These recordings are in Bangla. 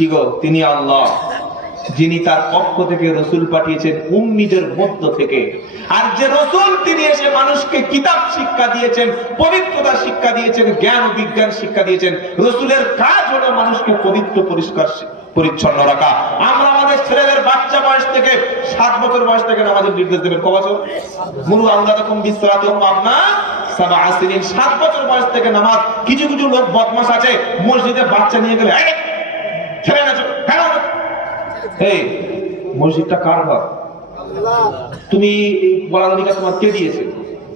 কি গো, তিনি আল্লাহ, যিনি তার পক্ষ থেকে রসুল পাঠিয়েছেন উম্মীদের মধ্য থেকে। আর যে রসুল তিনি এসে মানুষকে কিতাব শিক্ষা দিয়েছেন, পবিত্রতা শিক্ষা দিয়েছেন, জ্ঞান ও বিজ্ঞান শিক্ষা দিয়েছেন। রসুলের কাজ হলো মানুষকে পবিত্র পরিষ্কার পরিচ্ছন্ন রাখা। আমরা আমাদের ছেলেদের বাচ্চা বয়স থেকে 7 বছর বয়স থেকে নামাজের নির্দেশ দেবেন। কয় বছর? মুরু আওলাদাকুম বিসসালাতি ওয়া আবনা 7 সিনিন। 7 বছর বয়স থেকে নামাজ। কিছু কিছু লোক বদমাশ আছে, মসজিদে বাচ্চা নিয়ে গেলে ছেড়ে না, কেন? এই মসজিদটা কার ঘর? তুমি বলার অধিকার তোমার কে দিয়েছে?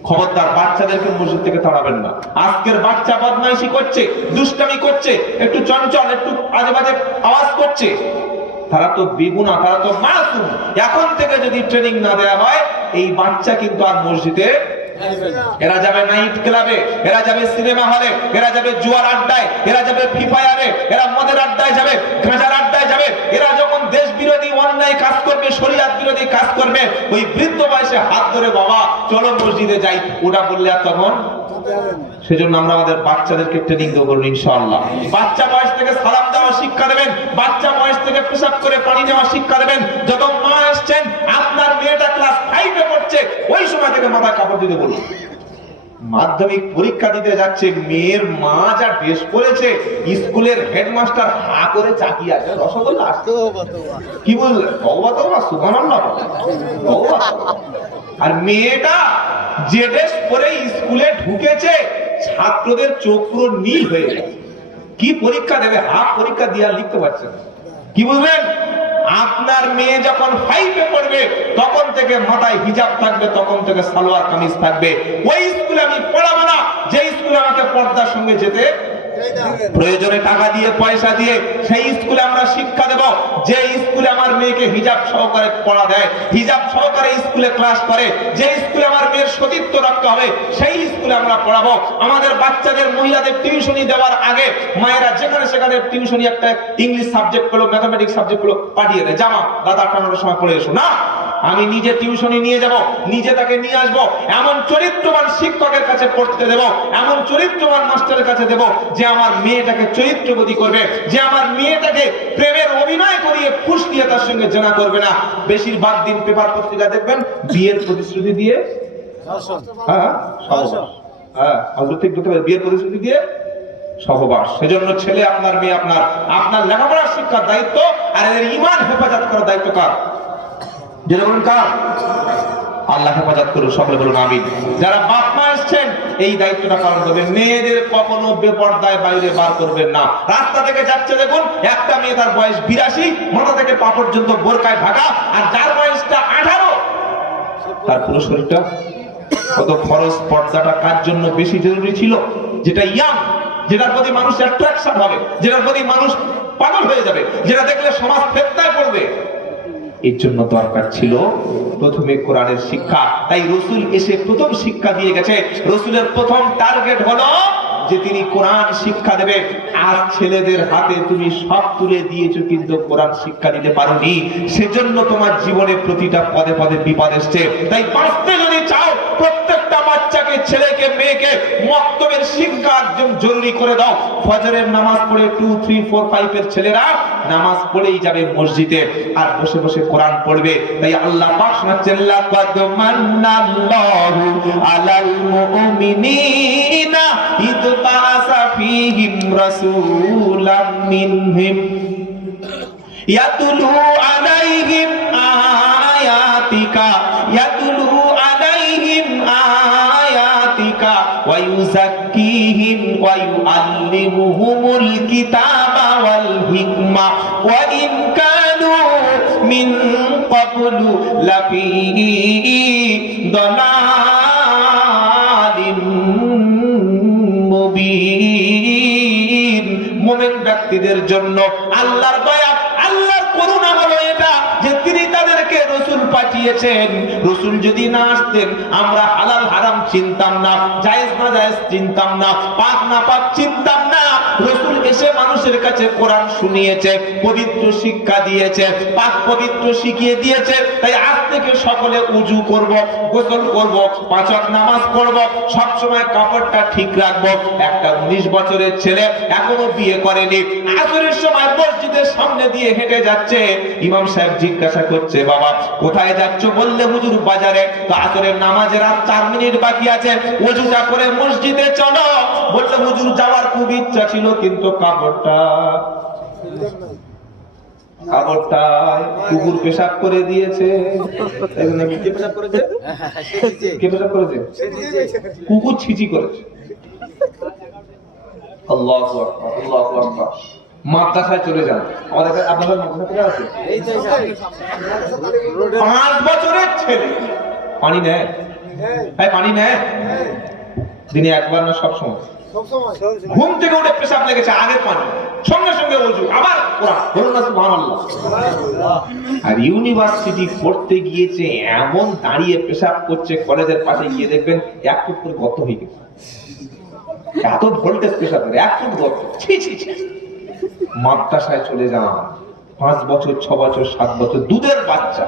খবরদার বাচ্চাদেরকে মসজিদ থেকে তাড়াবেন না। আজকের বাচ্চা বদমাইশি করছে, দুষ্টামি করছে, একটু চঞ্চল, একটু আজে বাজে আওয়াজ করছে, তারা তো বেগুনা, তারা তো মাসুম। এখন থেকে যদি ট্রেনিং না দেওয়া হয়, এই বাচ্চা কিন্তু আর মসজিদে, এরা যাবে নাইট ক্লাবে, এরা যাবে সিনেমা হলে, এরা যাবে জুয়ার আড্ডায়, এরা যাবে ফ্রি ফায়ারে, এরা মদের আড্ডায় যাবে, গাঁজার আড্ডায় যাবে। এরা যখন দেশ বিরোধী অন্যায় কাজ করবে, শরীয়ত বিরোধী কাজ করবে, ওই বৃদ্ধ বয়সে হাত ধরে বাবা চলো মসজিদে যাই, ওটা বললে আর তখন। সেজন্য আমরা আমাদের বাচ্চাদেরকে ট্রেনিং দেবো ইনশাআল্লাহ। বাচ্চা বয়স থেকে সালাম দেওয়া শিক্ষা দেবেন, বাচ্চা বয়স থেকে পেশাব করে পানি নেওয়া শিক্ষা দেবেন। যত মা আসছেন, আপনার মেয়েটা ক্লাস 5 এ পড়ছে, ওই সময় থেকে মাথায় কাপড় দিতে বলুন। মাধ্যমিক পরীক্ষা দিতে যাচ্ছে, মেয়ের মা যা ড্রেস পরেছে, স্কুলের হেডমাস্টার হা করে চাকিয়ে আছে, রসগোল্লা আসতে। কি বললেন? তওবা তওবা, সুবহানাল্লাহ। আর মেয়েটা যে ড্রেস পরে স্কুলে ঢুকেছে, ছাত্রদের চোখ পুরো নীল হয়ে গেছে। কি পরীক্ষা দেবে? হাফ পরীক্ষা দিয়ে লিখতে পারছে না। কি বুঝলেন? আপনার মেয়ে যখন 5 এ পড়বে, তখন থেকে মাথায় হিজাব থাকবে, তখন থেকে সালোয়ার কামিজ থাকবে। ওই স্কুলে আমি পড়াবো না যে স্কুলে আমাকে পর্দার সঙ্গে যেতে প্রয়োজনে টাকা দিয়ে, পয়সা দিয়ে। সেই স্কুলে আমরা শিক্ষা দেব যে স্কুলে আমার মেয়েকে হিজাব সহকারে পড়া দেয়, হিজাব সহকারে স্কুলে ক্লাস করে। যে স্কুলে আমার মেয়ের সতীত্ব রাখতে হবে, সেই স্কুলে আমরা পড়াবো। আমাদের বাচ্চাদের, মহিলাদের টিউশনি দেওয়ার আগে মায়েরা যেখানে সেখানে টিউশনি, একটা ইংলিশ সাবজেক্ট গুলো, ম্যাথমেটিক্স সাবজেক্ট গুলো পাঠিয়ে দেয়, জামা দাদা 8টার সময় পড়ে এসো। না, আমি নিজে টিউশনি নিয়ে যাব, নিজে তাকে নিয়ে আসবো। এমন চরিত্রবান শিক্ষকের কাছে পড়তে দেব, এমন চরিত্রবান মাস্টারের কাছে দেব, যে আমার মেয়েটাকে চরিত্রবতী করবে, যে আমার মেয়েটাকে প্রেমের অভিনয় করিয়ে ফুস দিয়ে তার সঙ্গে জেনা করবে না। বেশিরভাগ দিন পেপার পত্রিকা দেখবেন বিয়ের প্রতিশ্রুতি দিয়ে, বিয়ের প্রতিশ্রুতি দিয়ে সহবাস। সেজন্য ছেলে আপনার, মেয়ে আপনার, আপনার লেখাপড়ার শিক্ষার দায়িত্ব, আর এদের ঈমান হেফাজত করার দায়িত্ব কার? যেটা বলুন কার? আল্লাহ হেফাজত করুন, সকলে বলুন আমিন। যারা বাপ মা এসছেন, এই দায়িত্বটা পালন করবেন। মেয়েদের কখনো বেপরদায় বাইরে বার করবেন না। রাস্তা থেকে যাচ্ছে দেখুন, একটা মেয়ে, তার বয়স 82, মাথা থেকে পা পর্যন্ত বোরকায় ঢাকা, আর যার বয়সটা 18, তার পুরো শরীরটা কত খরচ। পর্দাটা কার জন্য বেশি জরুরি ছিল? যেটা ইয়াং, যেটার প্রতি মানুষ অ্যাট্রাকশন হবে, যেটার প্রতি মানুষ পাগল হয়ে যাবে, যেটা দেখলে সমাজ ফেতনায় পড়বে। এর জন্য দরকার ছিল প্রথমে কোরআনের শিক্ষা। তাই রসুল এসে প্রথম শিক্ষা দিয়ে গেছে। রসুলের প্রথম টার্গেট হলো যে তিনি কোরআন শিক্ষা দেবে। আজ ছেলেদের হাতে তুমি সব তুলে দিয়েছো, কিন্তু কোরআন শিক্ষা দিতে পারোনি। সেজন্য তোমার জীবনে প্রতিটা পদে পদে বিপদ এসছে। তাই বাঁচতে যদি চাও, প্রত্যেকটা বাচ্চাকে, ছেলেকে, মেয়েকে মক্তবের শিক্ষা একদম জরুরি করে দাও। ফজরের নামাজ পড়ে 2, 3, 4, 5 এর ছেলেরা নামাজ পড়েই যাবে মসজিদে, আর বসে বসে কোরআন পড়বে। তাই আল্লাহ পাক শোনাচ্ছেন, লাকাদ মান্নাল্লাহু আলাল মুমিনিনা ইদ বাআসা ফীহিম রাসূলাম মিনহিম ইয়াতুলু আলাইহিম আয়াতিকা ওয়া ইউযাক্কিহিম ওয়া ইউআল্লিমুহুমুল কিতাবা ওয়াল হিকমা ওয়া ইন কানু মিন ক্বাবলু লাফি দালালিন মুবিন। মুমিন ব্যক্তিদের জন্য আল্লাহর দয়া, আল্লাহর করুণা হলো এটা যে তিনি তাদেরকে রসুল পাঠিয়েছেন। রসুল যদি না আসতেন, আমরা হালাল হারাম চিনতাম না, জায়েজ না জায়েজ চিনতাম না, পাক না পাক চিনতাম না। রাসূল এসে মানুষের কাছে কোরআন শুনিয়েছে, পবিত্র শিক্ষা দিয়েছে, পাক পবিত্র শিখিয়ে দিয়েছে। তাই আজ থেকে সকলে ওযু করব, গোসল করব, পাঁচ ওয়াক্ত নামাজ পড়ব, সব সময় কাপড়টা ঠিক রাখবো। একটা 19 বছরের ছেলে এখনো বিয়ে করেনি, আসরের সময় মসজিদের সামনে দিয়ে হেঁটে যাচ্ছে। ইমাম সাহেব জিজ্ঞাসা করছে, বাবা কোথায় যাচ্ছ? বললে হুজুর বাজারে। তো আসরের নামাজের আর 4 মিনিট বাকি আছে, ওযুটা করে মসজিদে চলো। বললে হুজুর যাওয়ার খুব ইচ্ছা ছিল, কিন্তু কাপড়টায় কুকুর পেশাব করে দিয়েছে। কে পেশাব করেছে? কে পেশাব করেছে? কুকুর ছিচি করেছে। আল্লাহু আকবার, আল্লাহু আকবার। মাদ্রাসায় চলে যান। আমাদের আপনাদের মাদ্রাসা আছে? 5 বছরের ছেলে পানি নেয়, পানি নেয় দিনে একবার না সব সময়? ঘুম থেকে উঠে পেশাব লেগেছে, আগে পানি, সঙ্গে সঙ্গে ওযু, আবার কোরআন, বলুন না সুবহানাল্লাহ। আর ইউনিভার্সিটি পড়তে গিয়েছে, এমন দাঁড়িয়ে পেশাব করছে, কলেজের পাশে গিয়ে দেখবেন 1 ফুট করে গর্ত হয়ে গেছে। এত ভোল্টেজ পেশাব করে 1 ফুট গর্ত, ছি ছি ছি। মাদ্রাসায় চলে যান, 5 বছর, 6 বছর, 7 বছর দুধের বাচ্চা,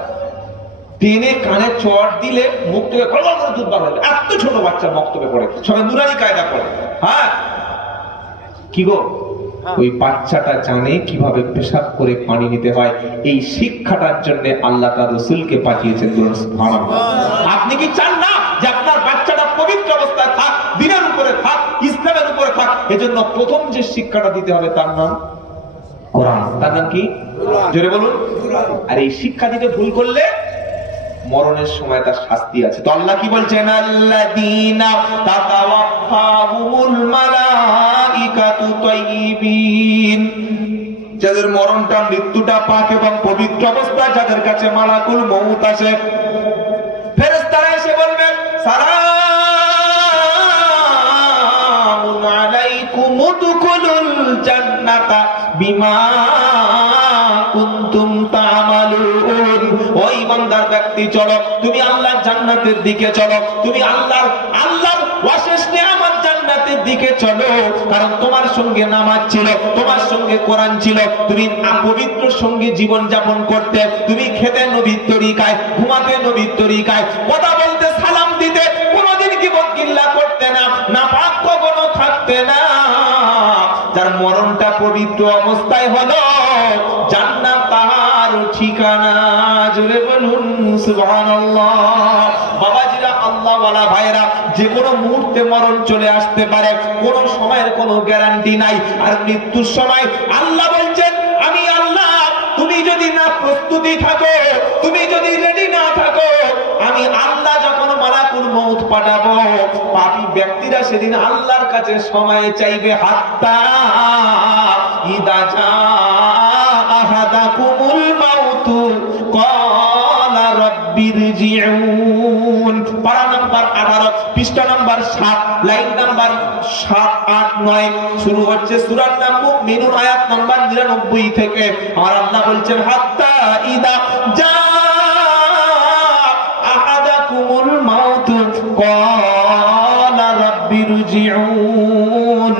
টেনে কানে চড় দিলে মুখ থেকে কলকল করে দুধ বার হবে। এত ছোট বাচ্চা বক্তব্যে পড়ে, সবাই নুরানি কায়দা পড়ে। হ্যাঁ কি গো, ওই বাচ্চাটা জানে কিভাবে পেশাব করে পানি নিতে হয়। এই শিক্ষাটার জন্য আল্লাহ তার রাসূলকে পাঠিয়েছেন। সুবহানাল্লাহ। আপনি কি চান না যে আপনার বাচ্চাটা পবিত্র অবস্থায় থাক, দ্বীনের উপরে থাক, ইসলামের উপরে থাক? এজন্য প্রথম যে শিক্ষাটা দিতে হবে তার নাম কোরআন। তার নাম কি? জোরে বলুন। আর এই শিক্ষা দিতে ভুল করলে মরণের সময় তার শাস্তি আছে। তো আল্লাহ কি বলছেন? আল্লাযীনা তাতাওয়াফাহুমুল মালাইকাতু তাইয়িবিন, যাদের মরণটা, মৃত্যুটা পাক এবং পবিত্র অবস্থায়, যাদের কাছে মালাকুল মউত আসে, ফেরেশতারা এসে বলবে সালামুন আলাইকুম উদখুলুল জান্নাতা বিমা কুনতুম তা'মালুন। ওই ইমানদার ব্যক্তি, চলো তুমি আল্লাহর জান্নাতের দিকে চলো, তুমি আল্লাহর অশেষ নেয়ামত জান্নাতের দিকে চলো। কারণ তোমার সঙ্গে নামাজ ছিল, তোমার সঙ্গে কোরআন ছিল, তুমি পবিত্র সঙ্গে জীবন যাপন করতে, তুমি খেতে নবীর তরিকায়, ঘুমাতে নবীর তরিকায়, কথা বলতে, সালাম দিতে, কোনোদিন গীবত গিল্লা করতে না, নাপাক কখনো থাকতে না। যার মরণটা পবিত্র অবস্থায় হলো, জান্নাত তার ঠিকানা। জোরে বলুন সুবহানাল্লাহ। বাবাজিরা, আল্লাহওয়ালা ভাইরা, যে কোনো মুহূর্তে মরণ চলে আসতে পারে, কোনো সময়ের কোনো গ্যারান্টি নাই। আর মৃত্যুর সময় আল্লাহ বলছেন, আমি আল্লাহ, তুমি যদি না প্রস্তুতি থাকো, তুমি যদি রেডি না থাকো, আমি আল্লাহ যখন মালাকুল মউত পাঠাবো, পাপী ব্যক্তিরা সেদিন আল্লাহর কাছে সময় চাইবে। হাত্তা ইদা জা আহাদাকুমুল মাউতু ক্বালা রাব্বিরজিউন। পারা নাম্বার 18, পৃষ্ঠা নাম্বার 7, লাইন নাম্বার 7, 8, 9। শুরু হচ্ছে সূরার নাম মুমিনুন, আয়াত নাম্বার 99 থেকে। আর আল্লাহ বলছেন, হাত্তা ইদা জা আহাদাকুমুল মাউতু ক্বালা রাব্বিরজিউন।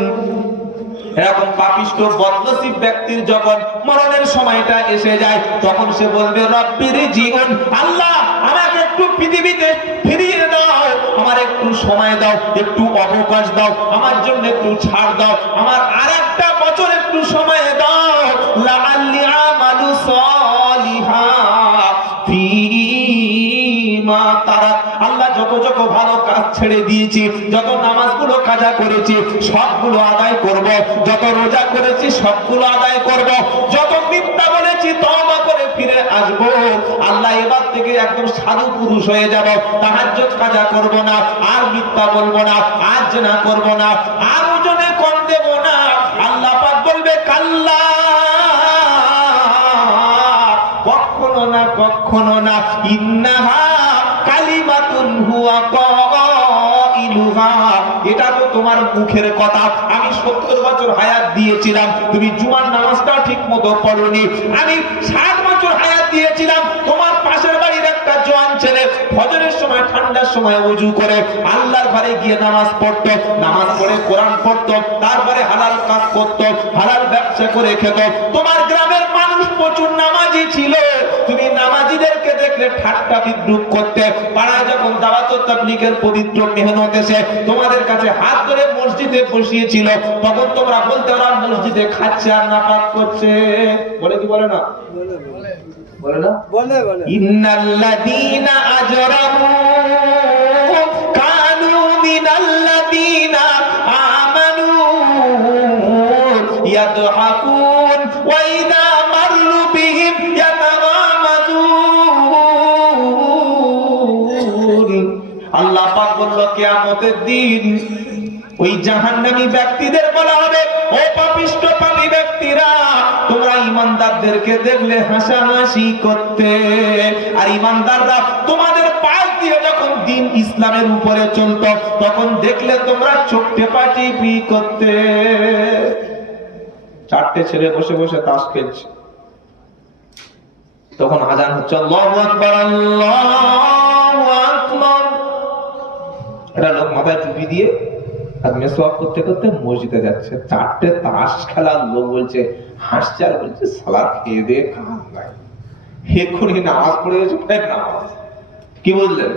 এরকম পাপিষ্ঠ বদনসিব ব্যক্তির যখন মরণের সময়টা এসে যায়, তখন সে বলবে, রব্বিরজিউন, আল্লাহ আমাকে একটু পৃথিবীতে ফিরিয়ে দাও, আমার একটু সময় দাও, একটু অবকাশ দাও, আমার জন্য একটু ছাড় দাও, আমার আরেকটা বছর একটু সময় দাও, লাআল্লি আমালু সালিহা ফীমা তারাক। আল্লাহ যত যত ভালো কাজ ছেড়ে দিয়েছি, যত নামাজগুলো কাজা করেছি সবগুলো আদায় করব, যত রোজা করেছি সবগুলো আদায় করব, যত মিথ্যা বলেছি তওবা করে ফিরে আসব। আল্লাহ এবার থেকে একদম সাধু পুরুষ হয়ে যাব, তাহাজ্জুদ কাজা করব না, আর মিথ্যা বলবো না, আর জিনা করব না, আর ওজনে কম দেব না। আল্লাহ পাক বলবে, কাল্লা, কখনো না, কখনো না, ইন্নাহা কালিমাতুন হুয়া কাইলুহা, এটা তো তোমার মুখের কথা। আমি 70 বছর হায়াত দিয়েছিলাম, তুমি জুমার নামাজটা ঠিক মতো পড়োনি। আমি 60 বছর হায়াত দিয়েছিলাম, তোমার পাশের বাড়ির একটা জওয়ান ছেলে ফজরের সময় ঠান্ডা সন্ধ্যার সময় ওযু করে আল্লাহর ঘরে গিয়ে নামাজ পড়তো, নামাজ পড়ে কোরআন পড়তো, তারপরে হালাল কাজ করতো, হালাল ব্যবসা করে খেত। তোমার গ্রামের মানুষ প্রচুর নামাজি ছিল, তুমি নামাজিদেরকে দেখলে ঠাট্টা বিদ্রুপ করতে। পাড়ায় যখন দাওয়াত ও তাবলীগের পবিত্র মেহনত এসে তোমাদের কাছে হাত ধরে মসজিদে বসিয়েছিল, তখন তোমরা বলতে ওরা মসজিদে খাচ্ছে আর নাপাক করছে। বলে কি বলে না? বলে না? বলে বলে। ইন্নাল্লাযীনা আজরামু কানু মিনাল্লাযীনা আমানু ইয়াদহাকুন ওয়া ইযা মাররু বিহিম ইয়াতাগামাযুন। আল্লাহ পাক বলল কিয়ামতের দিন ওই জাহান্নামী ব্যক্তিদের বলা হবে, ও পাপিষ্ঠ পাপী ব্যক্তিরা, তোমরা ঈমানদারদেরকে দেখলে হাসাহাসি করতে, আর ঈমানদাররা তোমাদের পাশ দিয়ে যখন দ্বীন ইসলামের উপরে চলতো তখন দেখলে তোমরা চোখ টেপাটিপি করতে। চারটে ছেলে বসে বসে তাস খেলছে, তখন আজান হচ্ছে, আল্লাহু আকবার আল্লাহু আকবার। এটা লোক মাথায় টুপি দিয়ে আর মেসওয়াক করতে করতে মসজিদে যাচ্ছে। চারটে তাস খেলার লোক বলছে, হাসছে আর বলছে, সালা খেয়ে দিয়ে কাজ নাই, এক্ষুনি নামাজ পড়ে গেছে, ফের নামাজ। কি বুঝলেন?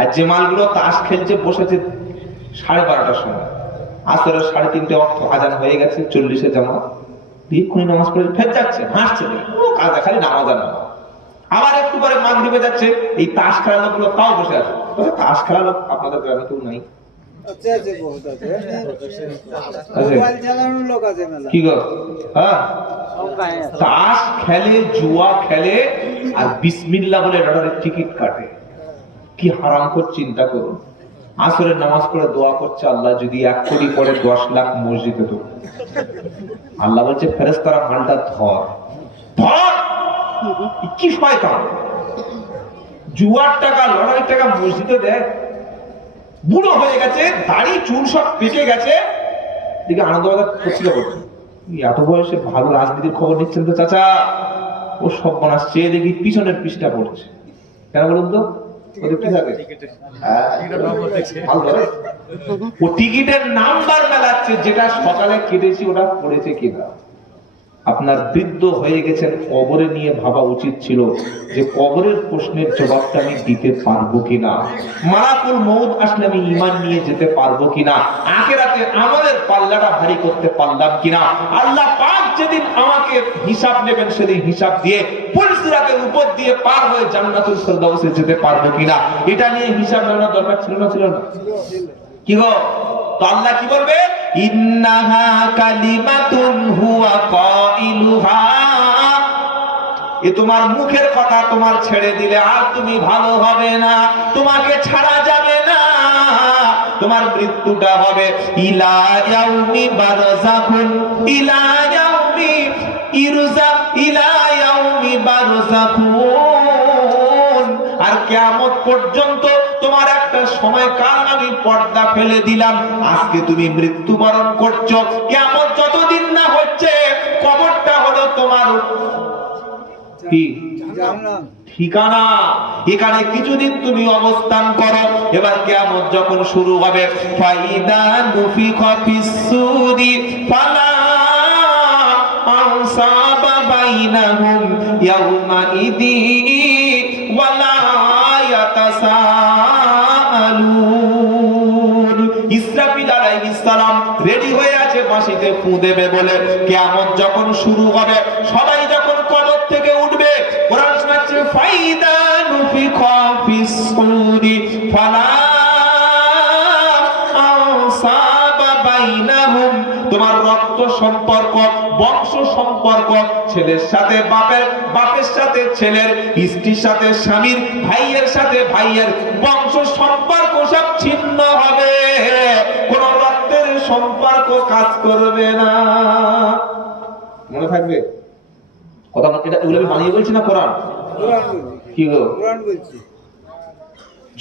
আর যে মালগুলো তাস খেলছে বসেছে 12:30টার সময়, আসরের 3:30 অর্থ আজান হয়ে গেছে, 40-এ জামাত, এক্ষুনি নামাজ পড়ে ফের যাচ্ছে, হাসছে, কাজ খালি নামাজ আর নামাজ। আবার একটু পরে মাগরিবে যাচ্ছে, এই তাস খেলার লোকগুলো তাও বসে আছে। তাস খেলার লোক আপনাদের গ্রামে কেউ নাই? কি গো? হ্যাঁ, তাস খেলে, জুয়া খেলে, আর বিসমিল্লাহ বলে লটারির টিকিট কাটে। কি হারামখোর, চিন্তা করুন। আসরের নামাজ পড়ে দোয়া করছে, আল্লাহ যদি 1 কোটি পড়ে 10 লাখ মসজিদে তো। আল্লাহ বলছে ফেরেশতারা মালটা ধর ধর। কি শয়তান, জুয়ার টাকা লটারির টাকা মসজিদে দেয়। বুড়ো হয়ে গেছে, দাড়ি চুল সব পেকে গেছে, দিকে আনন্দবাজার পত্রিকা পড়ছে, এত বয়সে ভালো রাজনীতির খবর নিচ্ছেন তো চাচা। ও সব বানাচ্ছে, দেখি পিছনের পৃষ্ঠা পড়ছে। কেন বলুন তো? ও টিকিটের নাম্বার মেলাচ্ছে, যেটা সকালে কেটেছি ওটা পড়েছে কিনা। আপনার বৃদ্ধ হয়ে গেছেন, কবরে নিয়ে ভাবা উচিত ছিল যে কবরের প্রশ্নের জবাবটা আমি দিতে পারবো কিনা, মালাকুল মউত আসলে আমি ঈমান নিয়ে যেতে পারবো কিনা, আখিরাতে আমলের পাল্লাটা ভারী করতে পারলাম কিনা। আল্লাহ পাক যেদিন আমাকে হিসাব নেবেন সেদিন হিসাব দিয়ে পুলসিরাতের উপর দিয়ে পার হয়ে জান্নাতুল ফেরদাউসে যেতে পারবো কিনা, এটা নিয়ে হিসাব নেওয়ার দরকার ছিল না? ছিল না? কি গো? তো আল্লাহ কি বলবে? ইন্নাহা কালিমাতুন হুয়া কাইলুহা। এ তোমার মুখের কথা, তোমার ছেড়ে দিলে আর তুমি ভালো হবে না, তোমাকে ছাড়া যাবে না, তোমার মৃত্যুটা হবে ইলা ইয়াউমি বারযাখুন ইলা ইয়াউমি ইরজা ইলা ইয়াউমি বারযাখুন। আর কিয়ামত পর্যন্ত তোমার একটা সময় কাল আমি পর্দা ফেলে দিলাম। আজকে তুমি মৃত্যুবরণ করছো, কিয়ামত যতদিন না হচ্ছে কবরটা হলো তোমার কি ঠিকানা। এখানে কিছুদিন তুমি অবস্থান করো, এবার কিয়ামত যখন শুরু হবে, ফাইদা নুফিখা ফিস-সূরি ফালা আনসাবা বাইনাহুম ইয়াউমাইদি ওয়ালা ইয়াতাসাআলুন। ইসরাফিল আলাইহিস সালাম রেডি হয়ে আছে বাঁশিতে ফু দেবে বলে। কিয়ামত যখন শুরু হবে, সবাই যখন কবর থেকে উঠবে, কোরআন শোনাচ্ছে ফাইদা নুফিখা ফিস-সূরি ফালা আনসাবা বাইনাহুম। তোমার রক্ত সম্পর্ক, বংশ সম্পর্ক, ছেলের সাথে বাপের, বাপের সাথে ছেলের, স্ত্রীর সাথে স্বামীর, ভাইয়ের সাথে ভাইয়ের, বংশ সম্পর্ক সব ছিন্ন হবে, কোন রক্তের সম্পর্ক কাজ করবে না। মনে থাকবে কথা? এটা এগুলো আমি বানিয়ে বলছি না, কোরআন। কি গো? কোরআন বলছি।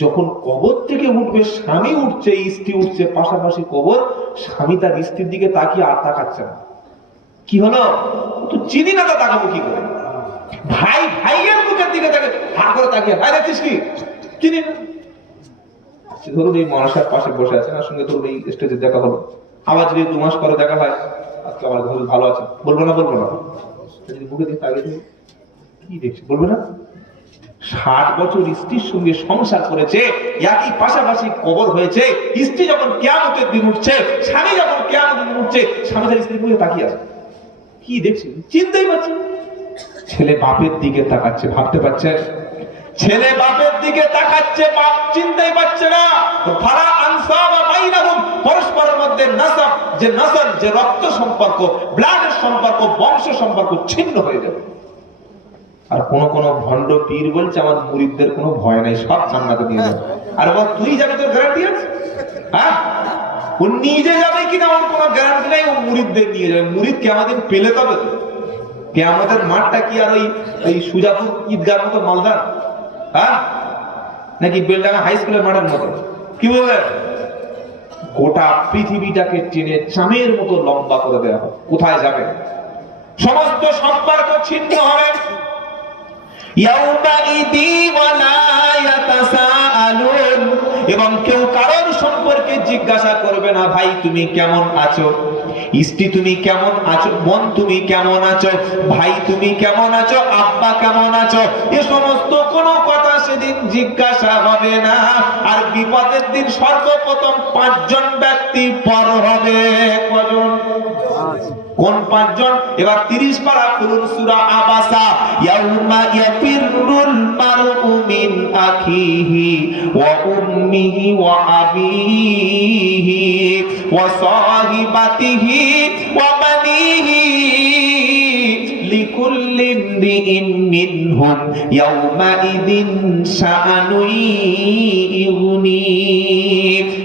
যখন কবর থেকে উঠবে, স্বামী উঠছে, স্ত্রী উঠছে, পাশাপাশি কবর, স্বামী তার স্ত্রীর দিকে তাকিয়ে আর তাকাচ্ছে না। কি হলো? তো চিনি না, তো তাকাবো কি করে? ভাই ভাইয়ের মুখের দিকে তাকে হা করে তাকিয়ে, ভাই দেখছিস কি? চিনি না। ধরুন এই মনসার পাশে বসে আছেন, আর সঙ্গে ধরুন এই স্টেজে দেখা হলো, আবার যদি 2 মাস পরে দেখা হয়, আজকে আমার ঘর ভালো আছে, বলবো না? বলবো না? যদি মুখে দিতে আগে কি দেখছি, বলবো না? 60 বছর স্ত্রীর সঙ্গে সংসার করেছে, একই পাশাপাশি কবর হয়েছে, স্ত্রী যখন কিয়ামতের দিন উঠছে, স্বামী যখন কিয়ামতের দিন উঠছে, স্বামী তার স্ত্রীর মুখে তাকিয়ে আছে, কি দেখছি চিনতেই পারছি। ছেলে বাপের দিকে তাকাচ্ছে, ভাবতে পারছে? ছেলে বাপের দিকে তাকাচ্ছে, বাপ চিনতেই পারছে না। ফারা আনসাবা বাইনাহুম, পরস্পরের মধ্যে নাসাব, যে নাসল, যে রক্ত সম্পর্ক, ব্লাডের সম্পর্ক, বংশ সম্পর্ক ছিন্ন হয়ে যাবে। আর কোন কোন ভণ্ড পীর বলছে আমার মুরিদদের কোনো ভয় নাই, সব জান্নাতে দিয়ে যাবে। আর বল তুই যাবি, তোর গ্যারান্টি আছে? হ্যাঁ, ও নিজে যাবে কিনা ওর কোনো গ্যারান্টি নাই, ও মুরিদদের নিয়ে যাবে। মুরিদ কিয়ামতের পেলে তবে তো। কিয়ামতের মাঠটা কি আর ওই সুজাপুর ঈদগার মতো মালদার, হ্যাঁ, নাকি বেলডাঙ্গা হাই স্কুলের মাঠের মতো? কি বলবেন? গোটা পৃথিবীটাকে টেনে চামের মতো লম্বা করে দেওয়া হবে। কোথায় যাবে? সমস্ত সম্পর্ক ছিন্ন হবে। এবং কেউ কারোর সম্পর্কে জিজ্ঞাসা করবে না, ভাই তুমি কেমন আছো, স্ত্রী তুমি কেমন আছো, বোন তুমি কেমন আছো, ভাই তুমি কেমন আছো, আব্বা কেমন আছো, এ সমস্ত কোনো কথা সেদিন জিজ্ঞাসা হবে না। আর বিপদের দিন সর্বপ্রথম 5 জন ব্যক্তি পর হবে। কজন? কোন 5 জন? এবার 30 পারা খুলুন সূরা আবাসা। ইয়াউমা ইয়াফিরুল মারউ মিন আখিহি ওয়া উম্মিহি ওয়া আবিহি ওয়া সাহিবাতিহি ওয়া বানিহি লিকুল্লি ইমরিইন মিনহুম ইয়াউমাইযিন শাআনুন ইউগনি।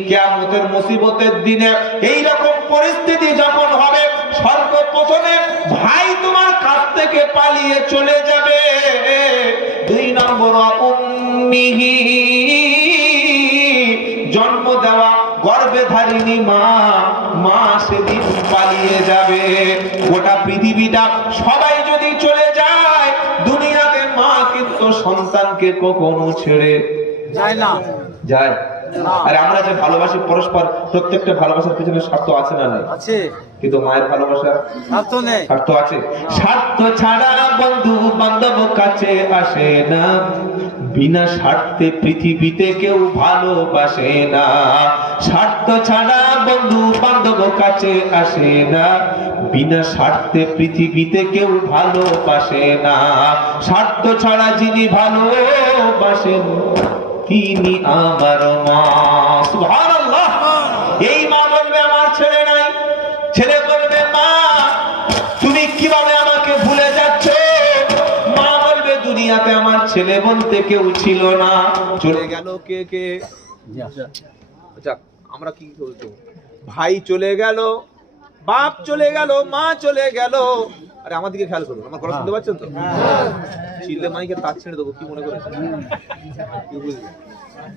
কিয়ামতের মুসিবতের দিনে এই রকম পরিস্থিতি যখন হবে, সর্বপ্রথমে ভাই তোমার কাছ থেকে পালিয়ে চলে যাবে। 2 নম্বর উম্মিহি, জন্ম দেওয়া গর্ভে ধারিণী মা সেদিন পালিয়ে যাবে। গোটা পৃথিবীটা সবাই যদি চলে যায়, দুনিয়াতে মা কিন্তু সন্তানকে কখনো ছেড়ে যায় না। যায়? আরে আমরা যে ভালোবাসি পরস্পর, প্রত্যেকটা ভালোবাসার পিছনে স্বার্থ আছে না নাই? আছে। কিন্তু মায়ের ভালোবাসা স্বার্থ নেই? স্বার্থ আছে। স্বার্থ ছাড়া বন্ধু বান্ধব কাছে আসে না, বিনা স্বার্থে পৃথিবীতে কেউ ভালোবাসে না। স্বার্থ ছাড়া বন্ধু বান্ধব কাছে আসে না, বিনা স্বার্থে পৃথিবীতে কেউ ভালোবাসে না। স্বার্থ ছাড়া যিনি ভালোবাসেন তিনি আমার মা। সুবহানাল্লাহ। এই মা বলবে আমার ছেলে নাই, ছেলে বলবে মা তুমি কিভাবে আমাকে ভুলে যাচ্ছ। মা বলবে দুনিয়াতে আমার ছেলে বলতে কেউ ছিল না, চলে গেল কে কে। যাক, আমরা কি বলতো, ভাই চলে গেল, বাপ চলে গেল, মা চলে গেল। আরে আমার দিকে খেয়াল করুন, আমার কথা শুনতে পাচ্ছেন তো? চিল্লে মাইকে তাক ছেড়ে দেবো, কি মনে করেছেন?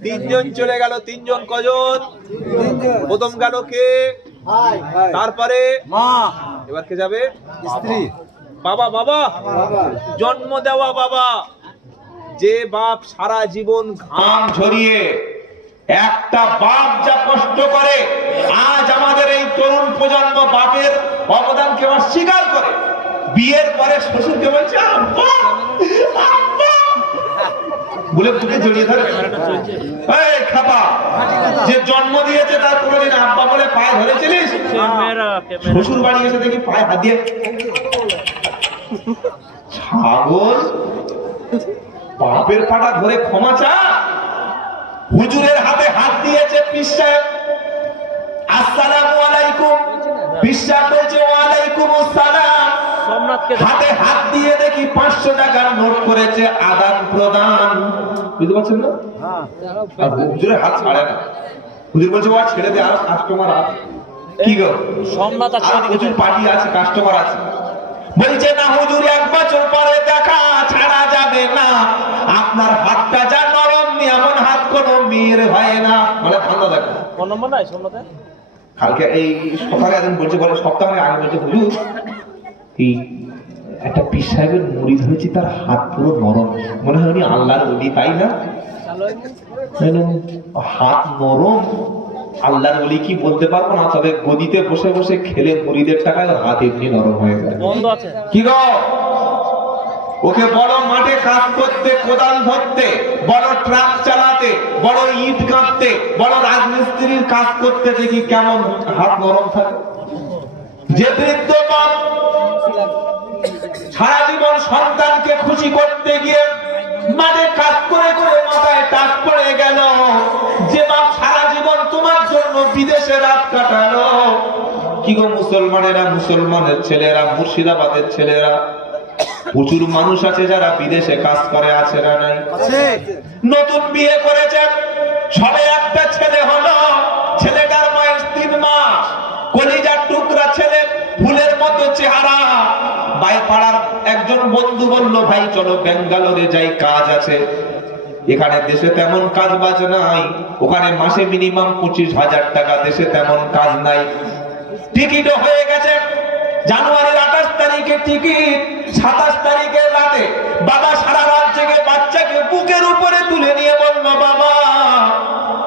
3 জন চলে গেল। 3 জন কজন? প্রথম গেল কে? তারপরে মা, এবার কে যাবে? স্ত্রী। বাবা, বাবা জন্ম দেওয়া বাবা, যে বাপ সারা জীবন ঘাম ঝরিয়ে, একটা বাপ যা কষ্ট করে, আজ আমাদের এই তরুণ প্রজন্ম বাপের অবদানকে অস্বীকার করে। বিয়ের পরে শ্বশুরকে বলছে আব্বা আব্বা বলে বুকে জড়িয়ে ধরে। এই খাপা, যে জন্ম দিয়েছে তার কোনোদিন আব্বা বলে পায়ে ধরেছিলিস? শ্বশুর বাড়ি এসে দেখি পায়ে হাত দিয়ে ছাগল। বাপের পাটা ধরে ক্ষমা চা। হুজুরের হাতে হাত দিয়েছে পীর সাহেব, আসসালামু আলাইকুম। পীর সাহেব বলছে ওয়ালাইকুম আসসালাম। হাতে হাত দিয়ে দেখি 500 টাকার নোট করেছে, আদান প্রদান। বুঝতে পারছেন না? আর হুজুরের হাত ছাড়ে না। হুজুর বলছে ও ছেড়ে দে, আর কাস্টমার আছে। কি গো, সোমনাথ আছে, হুজুর পার্টি আছে, কাস্টমার আছে। বলছে না হুজুর, 1 বছর পরে দেখা ছাড়া যাবে না। আপনার হাতটা যা নরম, এমন হাত কোন মেয়ের হয় না। মানে ঠান্ডা দেখো কোন নম্বর নাই সোমনাথে। কালকে এই সকালে একদিন বলছে, বলে সপ্তাহ আগে বলছে হুজুর এই একটা পীর সাহেবের মুরিদ হয়েছে, তার হাত পুরো নরম, মনে হয় উনি আল্লাহর ওলি, তাই না? হাত নরম, আল্লাহর ওলি কি বলতে পারবো না, তবে গদিতে বসে বসে খেলে মুড়িদের টাকায় হাত এমনি নরম হয়ে যায়। কি গো, ওকে বড় মাঠে কাজ করতে, কোদাল ধরতে, বড় ট্রাক চালাতে, বড় ইট গাঁথতে, বড় রাজমিস্ত্রির কাজ করতে দেখি কেমন হাত নরম থাকে। যে বৃদ্ধ বাপ সারা জীবন সন্তানকে খুশি করতে গিয়ে মাঠে কাজ করে করে মাথায় টাক পড়ে গেল, যে বাপ সারা জীবন তোমার জন্য বিদেশে রাত কাটালো। কি গো মুসলমানেরা, মুসলমানের ছেলেরা, মুর্শিদাবাদের ছেলেরা, প্রচুর মানুষ আছে যারা বিদেশে কাজ করে, আছে না নাই? নতুন বিয়ে করেছে, সবে একটা ছেলে হলো, ছেলেটার বয়স 3 মাস, কলিজার টুকরা ছেলে, ফুলের মতো চেহারা। পাড়ার একজন বন্ধু বলল, ভাই চলো বেঙ্গালোরে যাই, কাজ আছে। এখানে দেশে তেমন কাজ বাজ নাই, ওখানে মাসে মিনিমাম 25,000 টাকা, দেশে তেমন কাজ নাই। টিকিটও হয়ে গেছে, জানুয়ারির 28 তারিখে টিকিট, 27 তারিখে রাতে বাবা সারা রাত জেগে বাচ্চাকে বুকের উপরে তুলে নিয়ে বলল, বাবা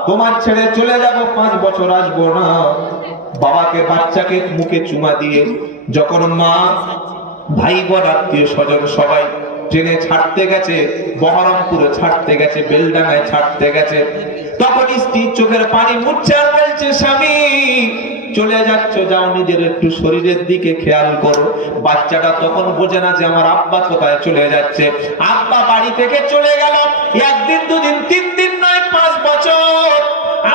তোমার ছেড়ে চলে যাব, 5 বছর আসবো না। বাবাকে বাচ্চাকে মুখে চুমা দিয়ে যখন মা, ভাই বোন, আত্মীয় স্বজন সবাই ট্রেনে ছাড়তে গেছে, বহরমপুরে ছাড়তে গেছে, বেলডাঙ্গায় ছাড়তে গেছে, তখন স্ত্রী চোখের পানি মুছছে আর বলছে, স্বামী চলে যাচ্ছ, যাও নিজের একটু শরীরের দিকে খেয়াল করো। বাচ্চাটা তখন বোঝে না যে আমার আব্বা কোথায় চলে যাচ্ছে। আব্বা বাড়ি থেকে চলে গেল, 1 দিন 2 দিন 3 দিন নয়, 5 বছর।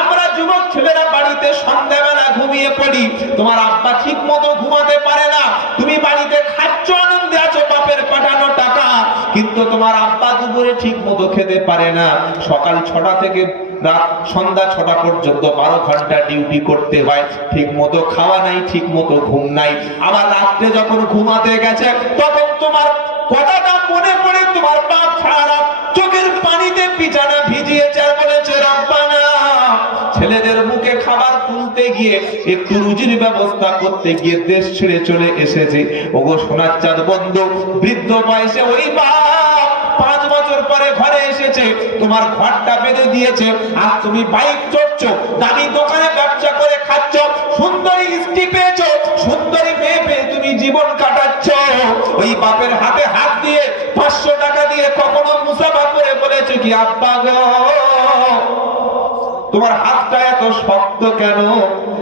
আমরা যুবক ছেলেরা বাড়িতে সন্ধ্যাবেলা ঘুমিয়ে পড়ি, তোমার আব্বা ঠিক মতো ঘুমাতে পারে না, তুমি বাড়িতে খাচ্ছ, আনন্দে আছো, বাপের পাঠানো টাকা, কিন্তু তোমার আব্বা দুপুরে ঠিক মতো খেতে পারে না। সকাল 6টা থেকে রাত সন্ধ্যা 6টা পর্যন্ত 12 ঘন্টা ডিউটি করতে হয়, ঠিক মতো খাওয়া নাই, ঠিক মতো ঘুম নাই। আবার রাত্রে যখন ঘুমাতে গেছে, তখন তোমার কথাটা মনে পড়ে, তোমার বাপ সারা চোখের পানিতে বিছানা ভিজিয়েছে আর বলেছে, রব্বানা ছেলেদের মুখে খাবার তুলতে গিয়ে, একটু রুজির ব্যবস্থা করতে গিয়ে দেশ ছেড়ে চলে এসেছে। ওগো সোনার চাঁদ বন্ধু, বৃদ্ধ বয়সে ওই বাপ 5 বছর পরে ঘরে এসেছে, তোমার ঘরটা বেঁধে দিয়েছে, আর তুমি বাইক চড়ছো, দামি দোকানে ব্যবসা করে খাচ্ছ, সুন্দরী স্ত্রী পেয়েছো, সুন্দরী মেয়ে পেয়ে তুমি জীবন কাটাচ্ছ। ওই বাপের হাতে হাত দিয়ে 500 টাকা দিয়ে কখনো মুসাফা করে বলেছো কি, আব্বা গো তোমার হাতটা এত শক্ত কেন?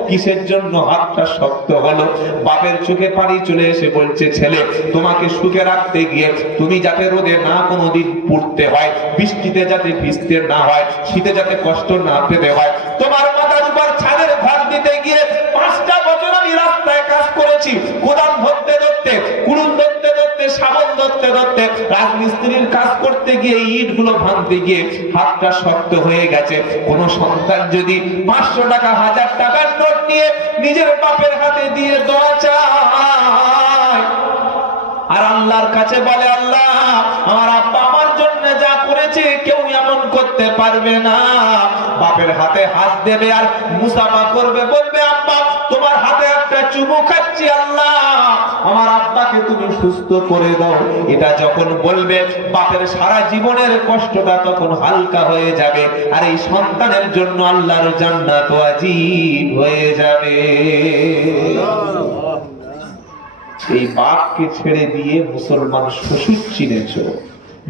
কিসের জন্য হাতটা শক্ত হলো? বাপের চোখে পানি চলে এসে বলছে, ছেলে তোমাকে সুখে রাখতে গিয়ে তুমি যাতে রোদে না কোনোদিন পড়তে হয়, বৃষ্টিতে যাতে ভিজতে না হয়, শীতে যাতে কষ্ট না পেতে হয়, তোমার মাথার উপর ছাদের ঘর দিতে গিয়ে 5টা বছর আমি রাস্তায় কাজ করেছি, কোদাল ধরতে ধরতে, কুড়ুল ধরতে ধরতে, শাবল ধরতে ধরতে, রাজমিস্ত্রির কাজ করতে গিয়ে, ইটগুলো ভাঙতে গিয়ে হাতটা শক্ত হয়ে গেছে। কোন সন্তান যদি 500 টাকা 1000 টাকার নোট নিয়ে নিজের বাপের হাতে দিয়ে দোয়া চায় আর আল্লাহর কাছে বলে, আল্লাহ আমার আব্বা আমার জন্য যা করেছে কেউ এমন করতে পারবে না, বাপের হাতে হাত দেবে আর মুসাফা করবে, বলবে, আব্বা তোমার হাতে একটা চুমু খাচ্ছি, আল্লাহ আমার আব্বাকে তুমি সুস্থ করে দাও। এটা যখন বলবে, বাপের সারা জীবনের কষ্টটা তখন হালকা হয়ে যাবে, আর এই সন্তানের জন্য আল্লাহর জান্নাত ওয়াজিব হয়ে যাবে। এই বাপকে ছেড়ে দিয়ে মুসলমান শ্বশুর চিনেছ,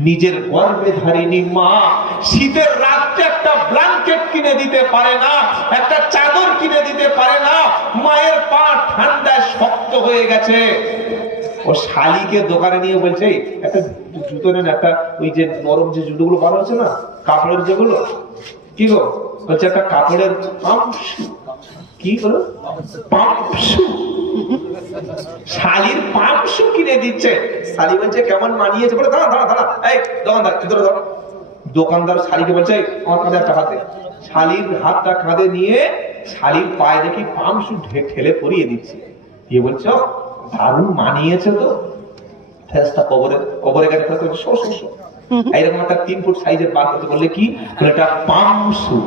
নিজের গর্ভে ধারিনী মা শীতের রাত্রে একটা ব্ল্যাঙ্কেট কিনে দিতে পারে না, একটা চাদর কিনে দিতে পারে না, মায়ের পা ঠান্ডায় শক্ত হয়ে গেছে। ও শালিকে দোকানে নিয়ে বলছে, একটা জুতো নেন, একটা ওই যে নরম যে জুতোগুলো বার হচ্ছে না, কাপড়ের যেগুলো, কি গো বলছে, একটা কাপড়ের পাম্পশু, কি হলো পাম্পশু, শালির পাম্পশু কিনে দিচ্ছে। শালি বলছে কেমন মানিয়েছে, বলে দাঁড়া দাঁড়া দাঁড়া, এই দোকানদার ভিতরে দাও। দোকানদার শালিকে বলছে, আমার কাঁধে একটা হাতে, শালির হাতটা কাঁধে নিয়ে শালির পায়ে দেখি পাম্পশু ঠেলে পরিয়ে দিচ্ছে। কি বলছো, দারুণ মানিয়েছে তো। ফেরেশতা কবরে গেছে, এইরকম একটা 3 ফুট সাইজের বার করতে বললে কি, এটা পাম্পশু।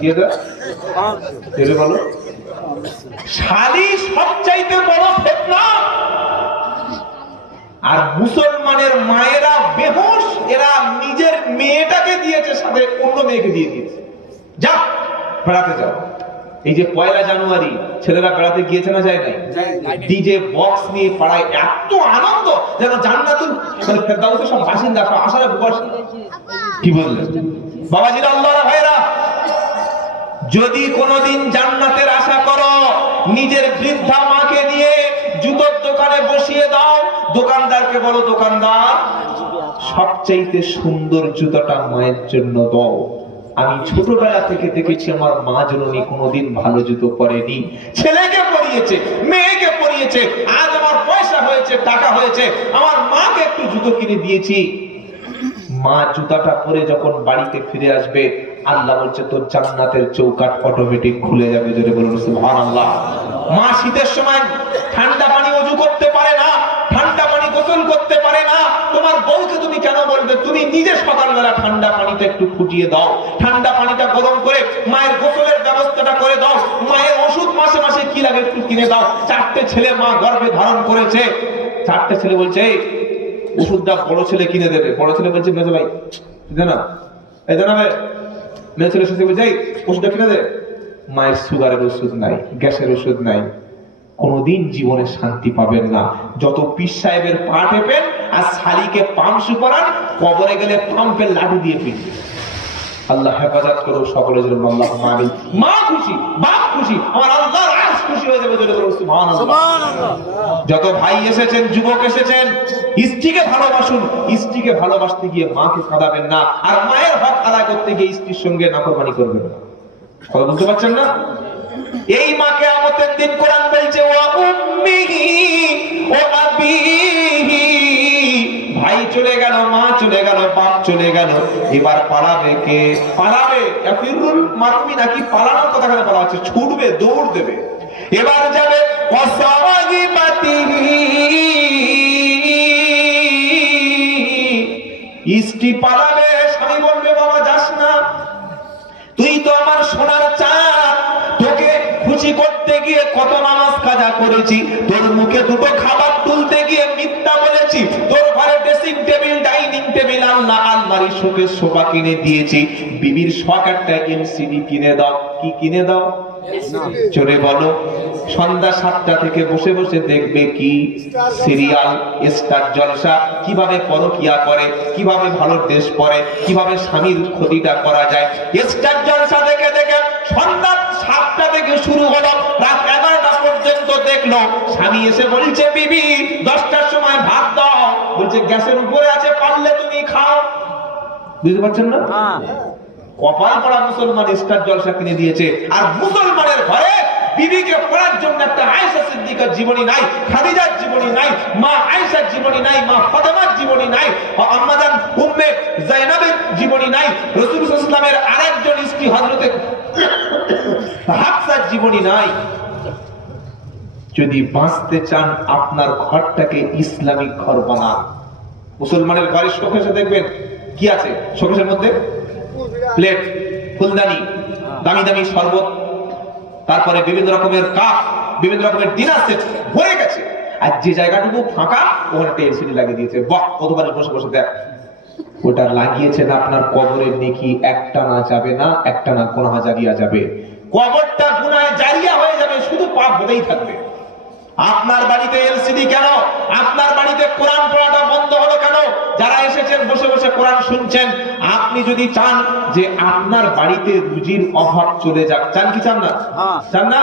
কি এটা বলো, শালি সবচাইতে বড় ফিতনা। আর মুসলমানের মায়েরা বেহুশ, এরা নিজের মেয়েটাকে দিয়েছে, সাথে অন্য মেয়েকে দিয়ে দিয়েছে, যা বেড়াতে যাও। এই যে 1 জানুয়ারি ছেলেরা বেড়াতে গিয়েছে না, যায় নাই? ডিজে বক্স নিয়ে পাড়ায় এত আনন্দ, যেন জান্নাতুল ফেরদাউসের সব বাসিন্দা, সব আশারা বসে। কি বললেন বাবাজিরা, আল্লাহর ভাইরা? যদি কোনোদিন জান্নাতের আশা করো, নিজের বৃদ্ধা মাকে নিয়ে জুতোর দোকানে বসিয়ে দাও, দোকানদারকে বলো, দোকানদার সবচাইতে সুন্দর জুতোটা মায়ের জন্য দাও। আমি ছোটবেলা থেকে দেখেছি আমার মা জননী কোনোদিন ভালো জুতো পরেনি, ছেলেকে পরিয়েছে, মেয়েকে পরিয়েছে। আজ আমার পয়সা হয়েছে, টাকা হয়েছে, আমার মাকে একটু জুতো কিনে দিয়েছি। মা জুতাটা পরে যখন বাড়িতে ফিরে আসবে, আল্লাহ বলছে তোর জান্নাতের চৌকাঠ অটোমেটিক খুলে যাবে। জোরে বলুন সুবহানাল্লাহ। মা শীতের সময় ঠান্ডা পানি ওযু করতে পারে না, ঠান্ডা পানি গোসল করতে পারে না, তোমার বউকে তুমি কেন বলবে? তুমি নিজে সকালবেলা ঠান্ডা পানিটা একটু ফুটিয়ে দাও, ঠান্ডা পানিটা গরম করে মায়ের গোসলের ব্যবস্থাটা করে দাও, মায়ের ওষুধ মাসে মাসে কি লাগে একটু কিনে দাও। 4টে ছেলে মা গর্ভে ধারণ করেছে, 4টে ছেলে বলছে ওষুধটা বড় ছেলে কিনে দেবে। বড় ছেলে বলছে মেজো ভাই না, এই জানাবে। মেয়ে ছেলে সাথে বলছে ওষুধটা কিনে দে। মায়ের সুগারের ওষুধ নাই, গ্যাসের ওষুধ নাই, কোনদিন জীবনে শান্তি পাবেন না। যত পীর সাহেবের পা টেপেন আর শালিকে পাম্পসু করান, কবরে গেলে পাম্পের লাঠি দিয়ে পিটবে। আল্লাহ হেফাজত করো সকলে, জন্য আল্লাহুম্মা আমিন। মা খুশি, বাপ খুশি, আমার আল্লাহর আরশ খুশি হয়ে যাবে। জোরে বলুন সুবহানাল্লাহ। যত ভাই এসেছেন, যুবক এসেছেন, স্ত্রীকে ভালোবাসুন। স্ত্রীকে ভালোবাসতে গিয়ে মাকে কাঁদাবেন না, আর মায়ের হক আদায় করতে গিয়ে স্ত্রীর সঙ্গে নাফরমানি করবেন না। কথা বুঝতে পারছেন না? এই মাকে কিয়ামতের দিন কোরআন বলছে ওয়া উম্মিহি ওয়া আবিহি, ভাই চলে গেল, মা চলে গেল, বাপ চলে গেল, এবার পালাবে কে? পালাবে আফিরুল মারুমি, নাকি পালানোর কথা কেন বলা হচ্ছে? ছুটবে, দৌড় দেবে। এবার যাবে ওয়াসাহিবাতিহি, স্ত্রী পালাবে, স্বামী বলবে বাবা যাস না, তুই তো আমার সোনার চাঁদ, তোকে খুশি করতে গিয়ে কত নামাজ কাজা করেছি, তোর মুখে দুটো খাবার তুলতে গিয়ে মিথ্যা বলেছি, তোর ঘরে ড্রেসিং টেবিল, ডাইনিং টেবিল, আলনা, আলমারি, শোকেস, সোফা কিনে দিয়েছি, বিবির শখ একটা এলসিডি কিনে দাও। কি কিনে দাও? চলে বলো। সন্ধ্যা 7টা থেকে বসে বসে দেখবে কি সিরিয়াল, স্টার জলসা, কিভাবে পরকিয়া করে, কিভাবে ভালো ড্রেস পরে, কিভাবে স্বামীর ক্ষতিটা করা যায়। স্টার জলসা দেখে দেখে সন্ধ্যা 7টা থেকে শুরু হলো, রাত 11টা পর্যন্ত দেখলো। স্বামী এসে বলছে বিবি 10টার সময় ভাত দাও, বলছে গ্যাসের উপরে আছে, পারলে তুমি খাও। বুঝতে পারছেন না? কপাল পড়া মুসলমান স্টার জলসা কিনে দিয়েছে, আর মুসলমানের ঘরে বিবিকে পড়ার জন্য একটা আয়েশা সিদ্দিকার জীবনী নাই, খাদিজার জীবনী নাই, মা আয়েশার জীবনী নাই, মা ফাতেমার জীবনী নাই, আম্মা জান উম্মে যায়েনাবের জীবনী নাই, রাসূল সাল্লাল্লাহু আলাইহি ওয়াসাল্লামের আরেকজন স্ত্রী হযরতে হাফসার জীবনী নাই। যদি বাঁচতে চান আপনার ঘরটাকে ইসলামিক ঘর বানান। মুসলমানের ঘরে শোকেসে দেখবেন কি আছে, শোকেসের মধ্যে প্লেট, ফুলদানি, দামি দামি শরবত, তারপরে বিভিন্ন রকমের কাপ, বিভিন্ন রকমের ডিনার সেট ভরে গেছে। আর যে জায়গাটুকু ফাঁকা ওখানে একটা এলসিডি লাগিয়ে দিয়েছে। বাহ, কতবার বসে বসে দেখ। ওটা লাগিয়েছেন আপনার কবরের নেকি একটা না যাবে না, একটা না গুনাহ জারিয়া যাবে। কবরটা গুনাহ জারিয়া হয়ে যাবে, শুধু পাপ হতেই থাকবে। আপনার বাড়িতে এলসিডি কেন? আপনার বাড়িতে কোরআন পড়াটা বন্ধ হলো কেন? যারা এসেছেন বসে বসে কোরআন শুনছেন, আপনি যদি চান যে আপনার বাড়িতে রুজির অভাব চলে যাক, চান কি চান না? চান না?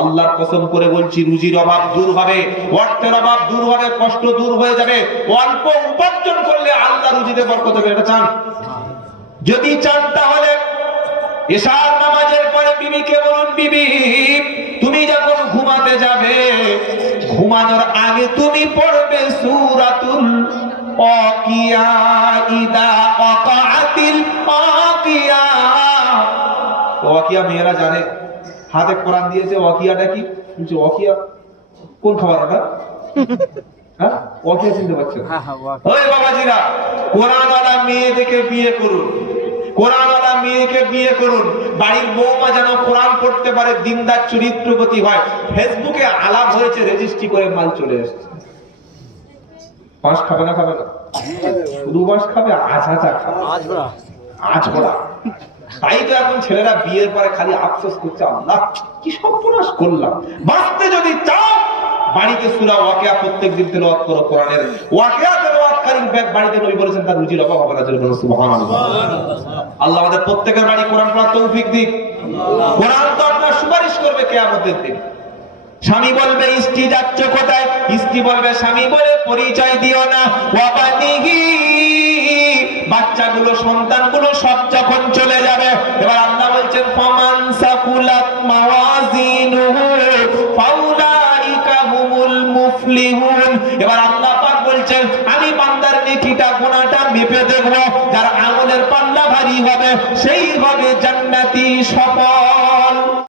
আল্লাহর কসম করে বলছি, রুজির অভাব দূর হবে, অর্থের অভাব দূর হবে, কষ্ট দূর হয়ে যাবে। অল্প উপার্জন করলে আল্লাহ রুজিতে বরকত দেবে। এটা চান? যদি চান তাহলে এশার নামাজের পরে বিবিকে বলুন, বিবি তুমি যখন ঘুমাতে যাবে, ঘুমানোর আগে তুমি পড়বে সূরাতুল ওয়াকিয়া, ইদা ওয়াকাআতিল ওয়াকিয়া। ওয়াকিয়া মেয়েরা জানে, হাতে কোরআন দিয়েছে। ওয়াকিয়াটা কি? বলছে ওয়াকিয়া কোন খাবার ওটা? হ্যাঁ, ওয়াকিয়া চিনতে পারছেন? ওই বাবাজিরা, কোরআনওয়ালা মেয়ে দেখে বিয়ে করুন, কোরআনওয়ালা মেয়েকে বিয়ে করুন। বাড়ির বৌমা যেন কোরআন পড়তে পারে, দিনদার চরিত্রবতী হয়। ফেসবুকে আলাপ হয়েছে, রেজিস্ট্রি করে মাল চলে আসছে। বাঁশ খাবে না? খাবে না? শুধু বাঁশ খাবে? আঝা খাবে, আজ বলা। তাই তো এখন ছেলেরা বিয়ের পরে খালি আফসোস করছে, আল্লাহ কি সর্বনাশ করলাম। বাঁচতে যদি চাও বাড়িতে সূরা ওয়াকিয়া প্রত্যেকদিন তেলাওয়াত করো। কোরআনের ওয়াকিয়া তেলাওয়াতকারীর বাড়িতে নবী বলেছেন তার রুজির অভাব হবে না। জোরে বলো সুবহানাল্লাহ। আল্লাহ আমাদের প্রত্যেকের বাড়ি কোরআন পড়ার তৌফিক দিক। কোরআন তো আপনার সুপারিশ করবে কিয়ামতের দিন। স্বামী বলবে স্ত্রী যাচ্ছ কোথায়, স্ত্রী বলবে স্বামী বলে পরিচয় দিও না। ওয়াবানিহি, বাচ্চাগুলো সন্তানগুলো সব যখন চলে যাবে, এবার আল্লাহ বলছেন ফামান সাকুলাত মাওয়াজিনুহু ফাউলাইকা হুমুল মুফলিহুন। এবার আল্লাহ পাক বলছেন আমি বান্দার নেকিটা গুনাহটা মেপে দেখব, যার আমলের পাল্লা ভারী হবে সেই হবে জান্নাতি সফল।